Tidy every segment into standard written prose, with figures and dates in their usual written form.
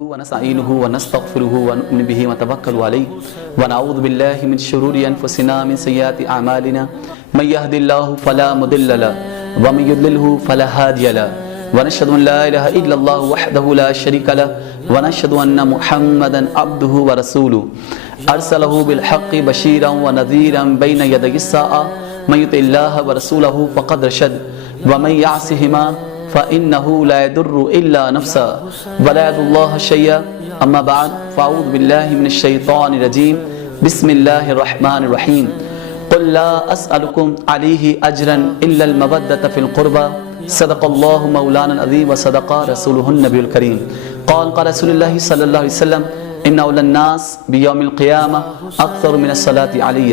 ونستعينه ونستغفره ونؤمن به ونتوكل عليه ونعوذ بالله من شرور أنفسنا من سيئات أعمالنا من يهد الله فلا مضل له ومن يضلله فلا هادي له ونشهد أن لا إله إلا الله وحده لا شريك له ونشهد أن محمدا عبده ورسوله أرسله بالحق بشيرا ونذيرا بين يدي الساعة من يطع الله ورسوله فقد رشد ومن يعصهما فإنه لا يضر إلا نفسه ولا يضر الله شيئا أما بعد فأعوذ بالله من الشيطان الرجيم بسم الله الرحمن الرحيم قل لا أسألكم عليه أجرا إلا المودة في القربى صدق الله مولانا العظيم وصدق رسوله النبي الكريم قال رسول الله صلى الله عليه وسلم إن أولى الناس بيوم القيامة أكثر من الصلاة علي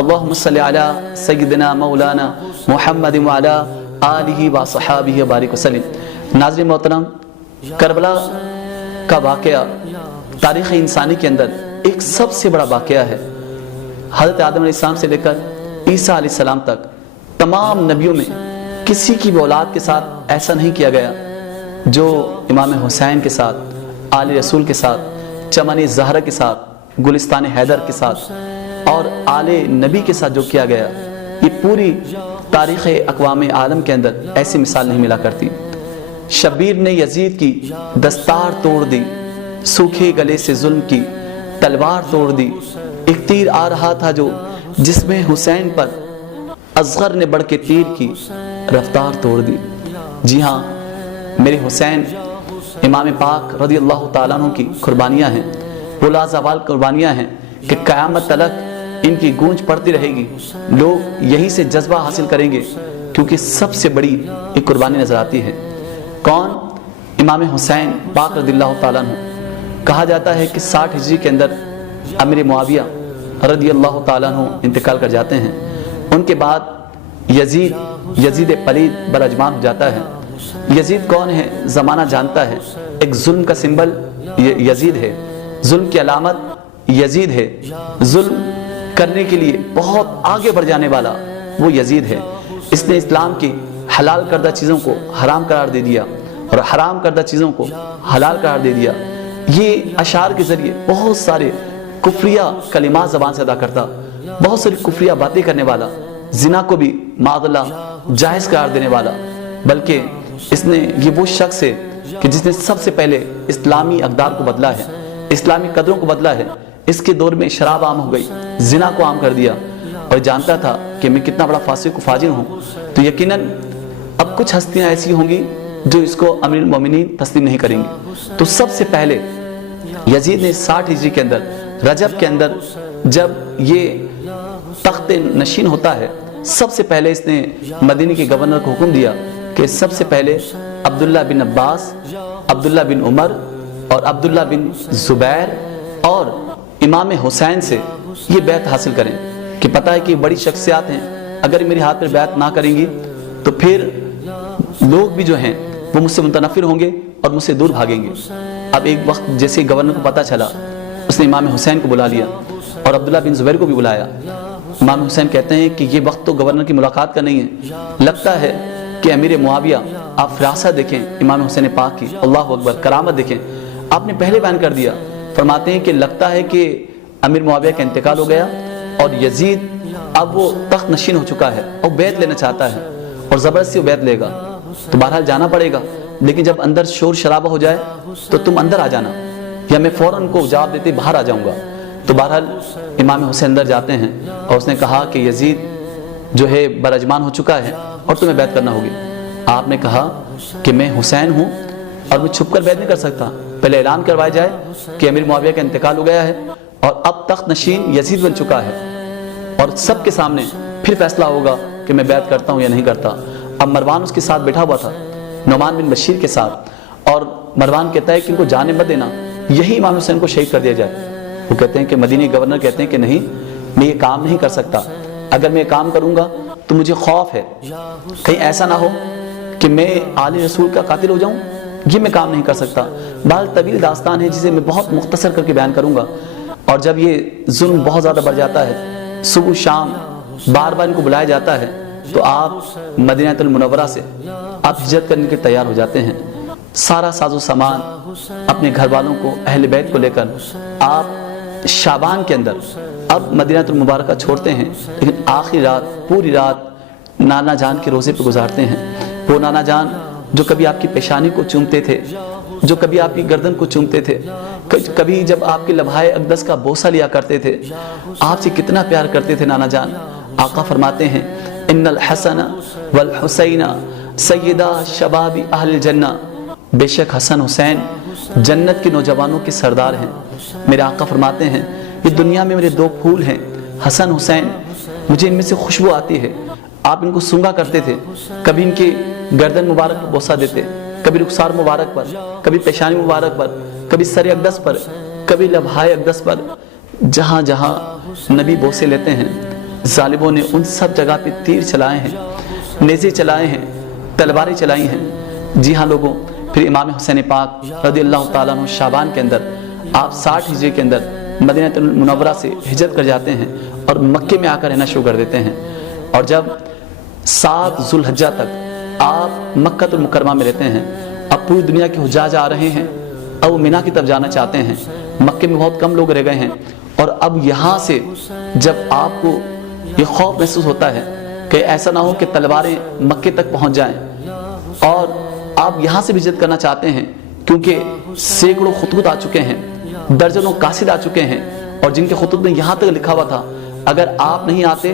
اللهم صل على سيدنا مولانا محمد وعلى آلہ و صحابہ بارک وسلم۔ ناظرین محترم، کربلا کا واقعہ تاریخ انسانی کے اندر ایک سب سے بڑا واقعہ ہے۔ حضرت آدم علیہ السلام سے لے کر عیسیٰ علیہ السلام تک تمام نبیوں میں کسی کی بھی اولاد کے ساتھ ایسا نہیں کیا گیا جو امام حسین کے ساتھ، آل رسول کے ساتھ، چمن زہرہ کے ساتھ، گلستان حیدر کے ساتھ اور آل نبی کے ساتھ جو کیا گیا، یہ پوری تاریخ اقوام عالم کے اندر ایسی مثال نہیں ملا کرتی۔ شبیر نے یزید کی دستار توڑ دی، سوکھے گلے سے ظلم کی تلوار توڑ دی، ایک تیر آ رہا تھا جو جس میں حسین پر اصغر نے بڑھ کے تیر کی رفتار توڑ دی۔ جی ہاں، میرے حسین امام پاک رضی اللہ تعالیٰ عنہ کی قربانیاں ہیں، وہ لازوال قربانیاں ہیں کہ قیامت تلک ان کی گونج پڑتی رہے گی، لوگ یہی سے جذبہ حاصل کریں گے، کیونکہ سب سے بڑی ایک قربانی نظر آتی ہے۔ کون؟ امام حسین پاک رضی اللہ تعالیٰ عنہ۔ کہا جاتا ہے کہ 60 ہجری کے اندر امیر معاویہ رضی اللہ تعالیٰ عنہ انتقال کر جاتے ہیں۔ ان کے بعد یزید پلید براجمان ہو جاتا ہے۔ یزید کون ہے؟ زمانہ جانتا ہے، ایک ظلم کا سمبل یزید ہے، ظلم کی علامت یزید ہے، ظلم کرنے کے لیے بہت آگے بڑھ جانے والا وہ یزید ہے۔ اس نے اسلام کی حلال کردہ چیزوں کو حرام قرار دے دیا اور حرام کردہ چیزوں کو حلال قرار دے دیا۔ یہ اشعار کے ذریعے بہت سارے کفریہ کلمات زبان سے ادا کرتا، بہت ساری کفریہ باتیں کرنے والا، زنا کو بھی معاذ اللہ جائز قرار دینے والا، بلکہ اس نے یہ وہ شخص ہے کہ جس نے سب سے پہلے اسلامی اقدار کو بدلا ہے، اسلامی قدروں کو بدلا ہے۔ اس کے دور میں شراب عام ہو گئی، زنا کو عام کر دیا، اور جانتا تھا کہ میں کتنا بڑا فاسق و فاجر ہوں، تو یقیناً اب کچھ ہستیاں ایسی ہوں گی جو اس کو امیر المومنین تسلیم نہیں کریں گی۔ تو سب سے پہلے یزید نے 60 ہجری کے اندر رجب کے اندر جب یہ تخت نشین ہوتا ہے، سب سے پہلے اس نے مدینہ کے گورنر کو حکم دیا کہ سب سے پہلے عبداللہ بن عباس، عبداللہ بن عمر اور عبداللہ بن زبیر اور امام حسین سے یہ بیعت حاصل کریں، کہ پتہ ہے کہ یہ بڑی شخصیات ہیں، اگر میرے ہاتھ پر بیعت نہ کریں گی تو پھر لوگ بھی جو ہیں وہ مجھ سے متنفر ہوں گے اور مجھ سے دور بھاگیں گے۔ اب ایک وقت جیسے گورنر کو پتہ چلا، اس نے امام حسین کو بلا لیا اور عبداللہ بن زبیر کو بھی بلایا۔ امام حسین کہتے ہیں کہ یہ وقت تو گورنر کی ملاقات کا نہیں ہے، لگتا ہے کہ امیر معاویہ آپ فراست دیکھیں امام حسین پاک کی، اللہ اکبر، کرامت دیکھیں، آپ نے پہلے بیان کر دیا۔ فرماتے ہیں کہ لگتا ہے کہ امیر معاویہ کا انتقال ہو گیا اور یزید اب وہ تخت نشین ہو چکا ہے اور بیعت لینا چاہتا ہے اور زبردستی وہ بیعت لے گا، تو بہرحال جانا پڑے گا، لیکن جب اندر شور شرابہ ہو جائے تو تم اندر آ جانا، یا میں فوراً کو جواب دیتے باہر آ جاؤں گا۔ تو بہرحال امام حسین اندر جاتے ہیں اور اس نے کہا کہ یزید جو ہے براجمان ہو چکا ہے اور تمہیں بیعت کرنا ہوگی۔ آپ نے کہا کہ میں حسین ہوں اور میں چھپ کر بیعت نہیں کر سکتا، پہلے اعلان کروایا جائے کہ امیر معاویہ کا انتقال ہو گیا ہے اور اب تخت نشین یزید بن چکا ہے، اور سب کے سامنے پھر فیصلہ ہوگا کہ میں بیعت کرتا ہوں یا نہیں کرتا۔ اب مروان اس کے ساتھ بیٹھا ہوا تھا، نعمان بن بشیر کے ساتھ، اور مروان کہتا ہے کہ ان کو جانے مت دینا، یہی امام حسین کو شہید کر دیا جائے۔ وہ کہتے ہیں کہ مدینی گورنر کہتے ہیں کہ نہیں، میں یہ کام نہیں کر سکتا، اگر میں یہ کام کروں گا تو مجھے خوف ہے کہیں ایسا نہ ہو کہ میں آل رسول کا قاتل ہو جاؤں، یہ میں کام نہیں کر سکتا۔ بہت طویل داستان ہے جسے میں بہت مختصر کر کے بیان کروں گا۔ اور جب یہ ظلم بہت زیادہ بڑھ جاتا ہے، صبح شام بار بار ان کو بلایا جاتا ہے، تو آپ مدینہ المنورہ سے آپ ہجرت کرنے کے تیار ہو جاتے ہیں۔ سارا ساز و سامان اپنے گھر والوں کو، اہل بیت کو لے کر آپ شعبان کے اندر اب مدینہ المبارکہ چھوڑتے ہیں، لیکن آخری رات پوری رات نانا جان کے روزے پہ گزارتے ہیں۔ وہ نانا جان جو کبھی آپ کی پیشانی کو چومتے تھے، جو کبھی آپ کی گردن کو چومتے تھے، کبھی جب آپ کے لبھائے اقدس کا بوسہ لیا کرتے تھے، آپ سے کتنا پیار کرتے تھے نانا جان۔ آقا فرماتے ہیں ان الحسن والحسین سیدہ شباب اہل الجنہ، بے شک حسن حسین جنت کے نوجوانوں کے سردار ہیں۔ میرے آقا فرماتے ہیں یہ دنیا میں میرے دو پھول ہیں حسن حسین، مجھے ان میں سے خوشبو آتی ہے۔ آپ ان کو سونگا کرتے تھے، کبھی ان کے گردن مبارک پر بوسہ دیتے، کبھی رخسار مبارک پر، کبھی پیشانی مبارک پر، کبھی سر اقدس پر، کبھی لبھائے اقدس پر۔ جہاں جہاں نبی بوسے لیتے ہیں ظالموں نے ان سب جگہ پہ تیر چلائے ہیں، نیزے چلائے ہیں، تلواریں چلائی ہیں۔ جی ہاں لوگوں، پھر امام حسین پاک رضی اللہ تعالیٰ عنہ شعبان کے اندر آپ 60 ہجری کے اندر مدینہ المنورہ سے ہجرت کر جاتے ہیں اور مکے میں آ کر رہنا شروع کر دیتے ہیں۔ اور جب 7 ذوالحجہ تک آپ مکہ المکرمہ میں رہتے ہیں، اب پوری دنیا کے حجاج آ رہے ہیں، اب وہ مینا کی طرف جانا چاہتے ہیں، مکے میں بہت کم لوگ رہ گئے ہیں، اور اب یہاں سے جب آپ کو یہ خوف محسوس ہوتا ہے کہ ایسا نہ ہو کہ تلواریں مکے تک پہنچ جائیں، اور آپ یہاں سے بھی ہجرت کرنا چاہتے ہیں کیونکہ سینکڑوں خطوط آ چکے ہیں، درجنوں قاصد آ چکے ہیں، اور جن کے خطوط میں یہاں تک لکھا ہوا تھا اگر آپ نہیں آتے،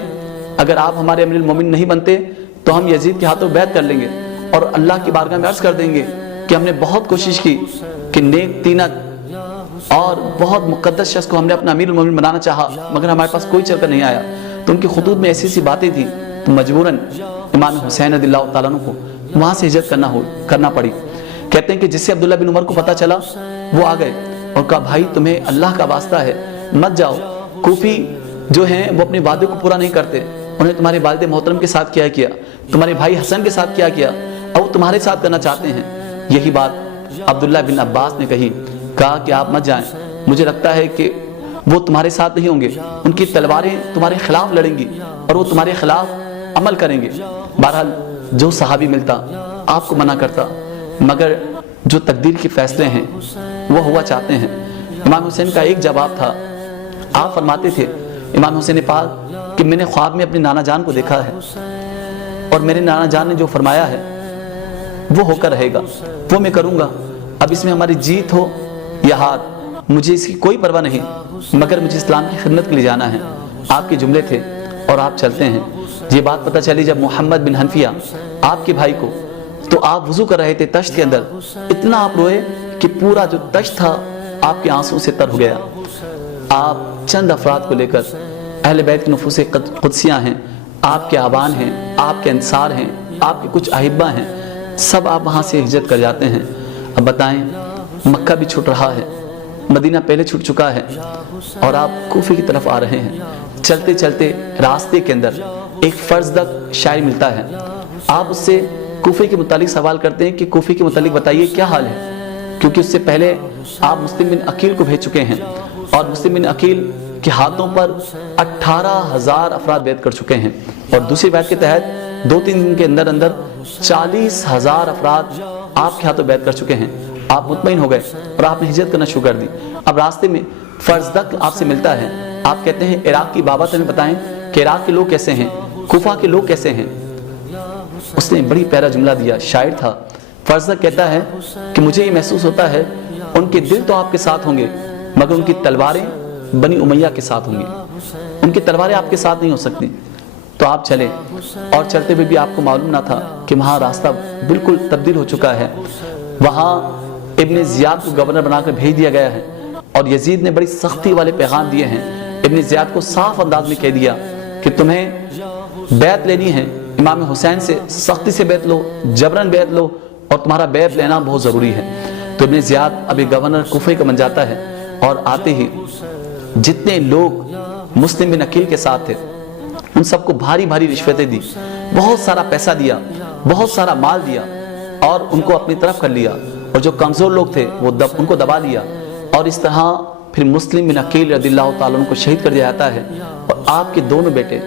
اگر آپ ہمارے امیر المومنین نہیں بنتے تو ہم یزید کے ہاتھوں بیعت کر لیں گے اور اللہ کی بارگاہ میں عرض کر دیں گے کہ ہم نے بہت کوشش کی کہ نیک تینت اور بہت مقدس شخص کو ہم نے اپنا امیر المومنین بنانا چاہا، مگر ہمارے پاس کوئی چل کر نہیں آیا۔ تو ان کی خطوط میں ایسی باتیں تھیں تو مجبوراً امام حسین رضی اللہ تعالیٰ عنہ کو وہاں سے ہجرت کرنا پڑی۔ کہتے ہیں کہ جس سے عبداللہ بن عمر کو پتہ چلا وہ آ گئے اور کہا بھائی تمہیں اللہ کا واسطہ ہے مت جاؤ، کوفی جو ہیں وہ اپنے وعدے کو پورا نہیں کرتے، انہیں تمہارے والد محترم کے ساتھ کیا تمہارے بھائی حسن کے ساتھ کیا اور وہ تمہارے ساتھ کرنا چاہتے ہیں۔ یہی بات عبداللہ بن عباس نے کہا کہ آپ مت جائیں، مجھے لگتا ہے کہ وہ تمہارے ساتھ نہیں ہوں گے، ان کی تلواریں تمہارے خلاف لڑیں گی اور وہ تمہارے خلاف عمل کریں گے۔ بہرحال جو صحابی ملتا آپ کو منع کرتا، مگر جو تقدیر کے فیصلے ہیں وہ ہوا چاہتے ہیں۔ امام حسین کا ایک جواب تھا، آپ فرماتے تھے امام حسین پاک کہ میں نے خواب میں اپنے نانا جان کو دیکھا ہے اور میرے نانا جان نے جو فرمایا ہے وہ ہو کر رہے گا، وہ میں کروں گا، اب اس میں ہماری جیت ہو یا ہار مجھے اس کی کوئی پرواہ نہیں، مگر مجھے اسلام کی خدمت کے لیے جانا ہے۔ آپ کے جملے تھے اور آپ چلتے ہیں۔ یہ بات پتہ چلی جب محمد بن حنفیہ آپ کے بھائی کو، تو آپ وضو کر رہے تھے تشت کے اندر، اتنا آپ روئے کہ پورا جو تشت تھا آپ کے آنسوں سے تر ہو گیا۔ آپ چند افراد کو لے کر، اہل بیت کی نفوس قدسیاں ہیں، آپ کے آبان ہیں، آپ کے انصار ہیں، آپ کے کچھ احبہ ہیں، سب آپ وہاں سے ہجرت کر جاتے ہیں۔ اب بتائیں مکہ بھی چھوٹ رہا ہے، مدینہ پہلے چھوٹ چکا ہے، اور آپ کوفے کی طرف آ رہے ہیں۔ چلتے چلتے راستے کے اندر ایک فرزدق شاعر ملتا ہے، آپ اس سے کوفے کے متعلق سوال کرتے ہیں کہ کوفے کے متعلق بتائیے کیا حال ہے، کیونکہ اس سے پہلے آپ مسلم بن عقیل کو بھیج چکے ہیں اور مسلم بن عقیل کے ہاتھوں پر 18,000 افراد بیعت کر چکے ہیں، اور دوسری بیعت کے تحت 2-3 دن کے اندر 40,000 افراد آپ کے ہاتھوں بیعت کر چکے ہیں۔ آپ مطمئن ہو گئے اور آپ نے ہجرت کرنا شروع کر دی۔ اب راستے میں فرزدق آپ سے ملتا ہے، آپ کہتے ہیں عراق کی بابت ہمیں بتائیں کہ عراق کے لوگ کیسے ہیں، کوفہ کے لوگ کیسے ہیں۔ اس نے بڑی پیارا جملہ دیا، شاعر تھا۔ فرزدق کہتا ہے کہ مجھے یہ محسوس ہوتا ہے ان کے دل تو آپ کے ساتھ ہوں گے مگر ان کی تلواریں بنی امیہ کے ساتھ ہوں گی، ان کی تلواریں آپ کے ساتھ نہیں ہو سکتی۔ تو آپ چلے، اور چلتے ہوئے بھی آپ کو معلوم نہ تھا کہ وہاں راستہ بالکل تبدیل ہو چکا ہے، وہاں ابن زیاد کو گورنر بنا کر بھیج دیا گیا ہے، اور یزید نے بڑی سختی والے پیغام دیے ہیں۔ ابن زیاد کو صاف انداز میں کہہ دیا کہ تمہیں بیعت لینی ہے امام حسین سے، سختی سے بیعت لو، جبرن بیعت لو، اور تمہارا بیعت لینا بہت ضروری ہے۔ تو ابن زیاد ابھی گورنر کوفے کا بن جاتا ہے، اور آتے ہی جتنے لوگ مسلم بن عقیل کے ساتھ تھے ان سب کو بھاری بھاری رشوتیں دی، بہت سارا پیسہ دیا، بہت سارا مال دیا، اور ان کو اپنی طرف کر لیا، اور جو کمزور لوگ تھے وہ ان کو دبا لیا، اور اس طرح پھر مسلم بن عقیل رضی اللہ تعالیٰ عنہ کو شہید کر دیا جاتا ہے، اور آپ کے دونوں بیٹے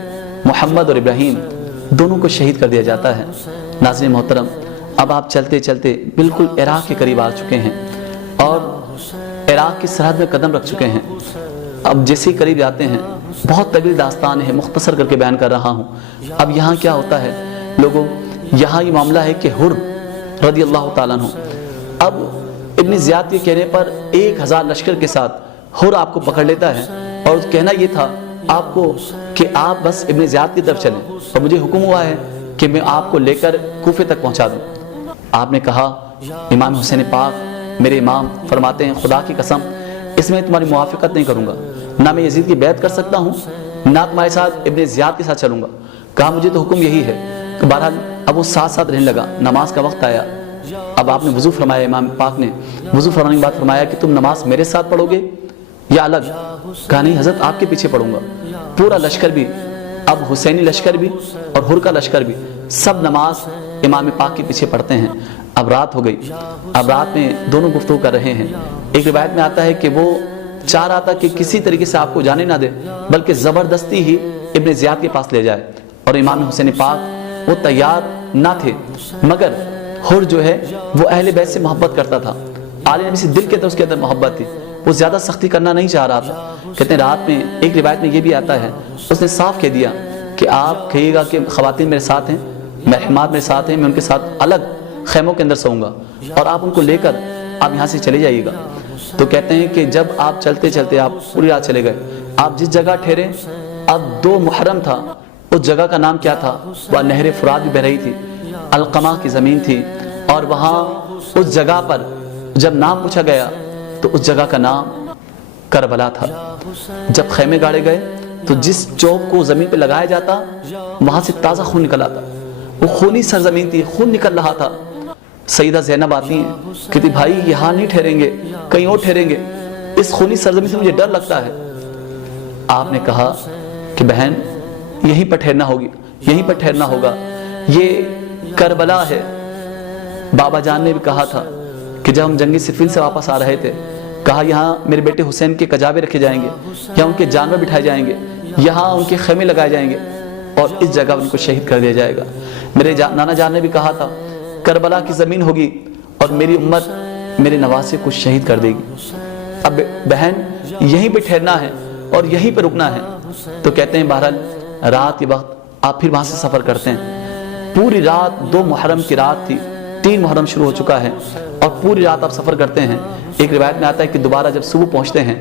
محمد اور ابراہیم دونوں کو شہید کر دیا جاتا ہے۔ ناظرین محترم، اب آپ چلتے چلتے بالکل عراق کے قریب آ چکے ہیں اور عراق کی سرحد میں قدم رکھ چکے ہیں۔ اب جیسے ہی قریب جاتے ہیں، بہت طویل داستان ہے، مختصر کر کے بیان کر رہا ہوں۔ اب یہاں کیا ہوتا ہے لوگوں، یہاں یہ معاملہ ہے کہ حر رضی اللہ تعالیٰ عنہ، اب ابن زیاد کے کہنے پر 1000 لشکر کے ساتھ حر آپ کو پکڑ لیتا ہے، اور کہنا یہ تھا آپ کو کہ آپ بس ابن زیاد کی طرف چلیں، اور مجھے حکم ہوا ہے کہ میں آپ کو لے کر کوفے تک پہنچا دوں۔ آپ نے کہا امام حسین پاک میرے امام فرماتے ہیں خدا کی قسم اس میں تمہاری موافقت نہیں کروں گا، نہ میں یزید کی بیعت کر سکتا ہوں، نہ تمہارے ساتھ ابن زیاد کے ساتھ چلوں گا۔ کہا مجھے تو حکم یہی ہے کہ بہرحال اب وہ ساتھ ساتھ رہنے لگا۔ نماز کا وقت آیا، اب آپ نے وضو فرمایا، امام پاک نے وضو فرمانے کے بعد فرمایا کہ تم نماز میرے ساتھ پڑھو گے یا الگ؟ کہا نہیں حضرت آپ کے پیچھے پڑھوں گا۔ پورا لشکر بھی، اب حسینی لشکر بھی اور حر کا لشکر بھی، سب نماز امام پاک کے پیچھے پڑھتے ہیں۔ اب رات ہو گئی، اب رات میں دونوں گفتگو کر رہے ہیں۔ ایک روایت میں آتا ہے کہ وہ چاہ رہا تھا کہ کسی طریقے سے آپ کو جانے نہ دے، بلکہ زبردستی ہی ابن زیاد کے پاس لے جائے، اور امام حسین پاک وہ تیار نہ تھے، مگر حر جو ہے وہ اہل بیت سے محبت کرتا تھا، عالی نبی سے دل کے اندر اس کے اندر محبت تھی، وہ زیادہ سختی کرنا نہیں چاہ رہا تھا۔ کہتے ہیں رات میں ایک روایت میں یہ بھی آتا ہے اس نے صاف کہہ دیا کہ آپ کہیے گا کہ خواتین میرے ساتھ ہیں، محرمات میرے ساتھ ہیں، میں ان کے ساتھ الگ خیموں کے اندر سوؤں گا، اور آپ ان کو لے کر آپ یہاں سے چلے جائیے گا۔ تو کہتے ہیں کہ جب آپ چلتے چلتے آپ پوری رات چلے گئے، آپ جس جگہ ٹھہرے اب 2 محرم تھا، اس جگہ کا نام کیا تھا؟ وہ نہر فرات بھی بہ رہی تھی، القمہ کی زمین تھی، اور وہاں اس جگہ پر جب نام پوچھا گیا تو اس جگہ کا نام کربلا تھا۔ جب خیمے گاڑے گئے تو جس چوک کو زمین پہ لگایا جاتا وہاں سے تازہ خون نکل آتا، وہ خونی سرزمین تھی، خون نکل رہا تھا۔ سیدہ زینب آتی ہیں، کہتی بھائی یہاں نہیں ٹھہریں گے، کہیں اور ٹھہریں گے، اس خونی سرزمین سے مجھے ڈر لگتا ہے۔ آپ نے کہا کہ بہن یہیں پر ٹھہرنا ہوگی، یہیں پر ٹھہرنا ہوگا، یہ کربلا ہے۔ بابا جان نے بھی کہا تھا کہ جب ہم جنگی صفین سے واپس آ رہے تھے، کہا یہاں میرے بیٹے حسین کے کجاوے رکھے جائیں گے، یا ان کے جانور بٹھائے جائیں گے، یہاں ان کے خیمے لگائے جائیں گے، اور اس جگہ ان کو شہید کر دیا جائے گا۔ میرے نانا جان نے بھی کہا تھا کربلا کی زمین ہوگی اور میری امت میرے نواسے کو شہید کر دے گی۔ اب بہن یہیں پہ ٹھہرنا ہے اور یہیں پہ رکنا ہے۔ تو کہتے ہیں بہرحال رات کے وقت آپ پھر وہاں سے سفر کرتے ہیں، پوری رات 2 محرم کی رات تھی، 3 محرم شروع ہو چکا ہے، اور پوری رات آپ سفر کرتے ہیں۔ ایک روایت میں آتا ہے کہ دوبارہ جب صبح پہنچتے ہیں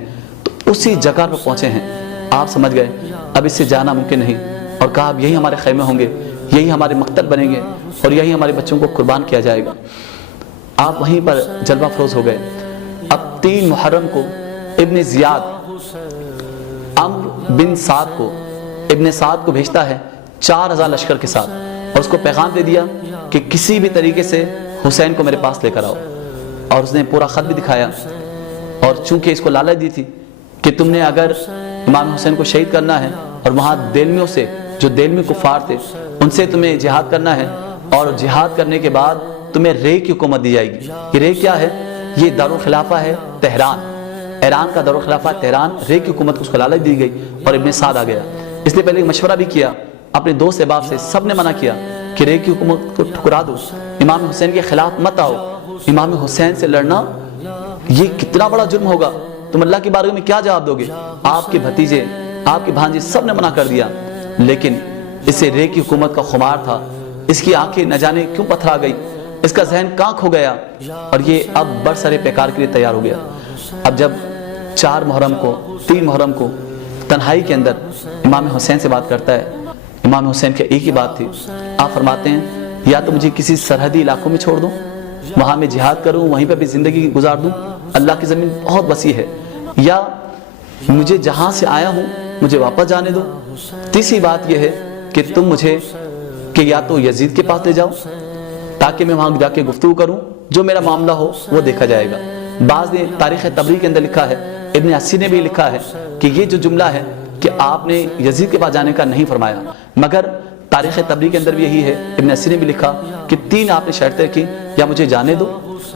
تو اسی جگہ پر پہنچے ہیں۔ آپ سمجھ گئے اب اس سے جانا ممکن نہیں، اور کہا اب یہی ہمارے خیمے ہوں گے، یہی ہمارے مقتل بنیں گے، اور یہی ہمارے بچوں کو قربان کیا جائے گا۔ آپ وہیں پر جلوہ فروز ہو گئے۔ اب 3 محرم کو ابن زیاد عمرو بن سعد کو، ابن سعد کو بھیجتا ہے 4000 لشکر کے ساتھ، اور اس کو پیغام دے دیا کہ کسی بھی طریقے سے حسین کو میرے پاس لے کر آؤ، اور اس نے پورا خط بھی دکھایا، اور چونکہ اس کو لالچ دی تھی کہ تم نے اگر امام حسین کو شہید کرنا ہے اور وہاں دیلمیوں سے، جو دیلمی کفار تھے، ان سے تمہیں جہاد کرنا ہے، اور جہاد کرنے کے بعد تمہیں رے کی حکومت دی جائے گی۔ یہ رے کیا ہے؟ یہ دارالخلافہ ہے تہران، ایران کا دارالخلافہ تہران، رے کی حکومت کو اس کو لالچ دی گئی، اور ابن سعد آ گیا۔ اس لیے پہلے مشورہ بھی کیا اپنے دوست احباب سے، سب نے منع کیا کہ رے کی حکومت کو ٹھکرا دو، امام حسین کے خلاف مت آؤ، امام حسین سے لڑنا یہ کتنا بڑا جرم ہوگا، تم اللہ کی بارگاہ میں کیا جواب دو گے؟ آپ کے بھتیجے، آپ کے بھانجے سب نے منع کر دیا، لیکن اسے رے کی حکومت کا خمار تھا، اس کی آنکھیں نہ جانے کیوں پتھرا گئی، اس کا ذہن کہاں کھو گیا، اور یہ اب برسر پیکار کے لیے تیار ہو گیا۔ اب جب 4 محرم کو، 3 محرم کو تنہائی کے اندر امام حسین سے بات کرتا ہے، امام حسین کی ایک ہی بات تھی، آپ فرماتے ہیں یا تو مجھے کسی سرحدی علاقوں میں چھوڑ دو، وہاں میں جہاد کروں، وہیں پہ بھی زندگی گزار دوں، اللہ کی زمین بہت وسیع ہے، یا مجھے جہاں سے آیا ہوں مجھے واپس جانے دو۔ تیسری بات یہ ہے کہ تم مجھے کہ یا تو یزید کے پاس لے جاؤ تاکہ میں وہاں جا کے گفتگو کروں، جو میرا معاملہ ہو وہ دیکھا جائے گا۔ بعض نے تاریخ تبری کے اندر لکھا ہے، ابن عسی نے بھی لکھا ہے کہ یہ جو جملہ ہے کہ آپ نے یزید کے پاس جانے کا نہیں فرمایا، مگر تاریخ تبری کے اندر بھی یہی ہے، ابن عسی نے بھی لکھا کہ 3 آپ نے شرطیں کی، یا مجھے جانے دو،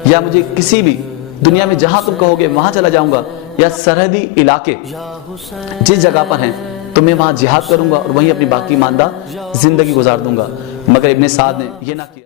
یا مجھے کسی بھی دنیا میں جہاں تم کہو گے وہاں چلا جاؤں گا، یا سرحدی علاقے جس جگہ پر ہیں تو میں وہاں جہاد کروں گا اور وہیں اپنی باقی ماندہ زندگی گزار دوں گا۔ مگر ابن سعد نے یہ نہ کیا۔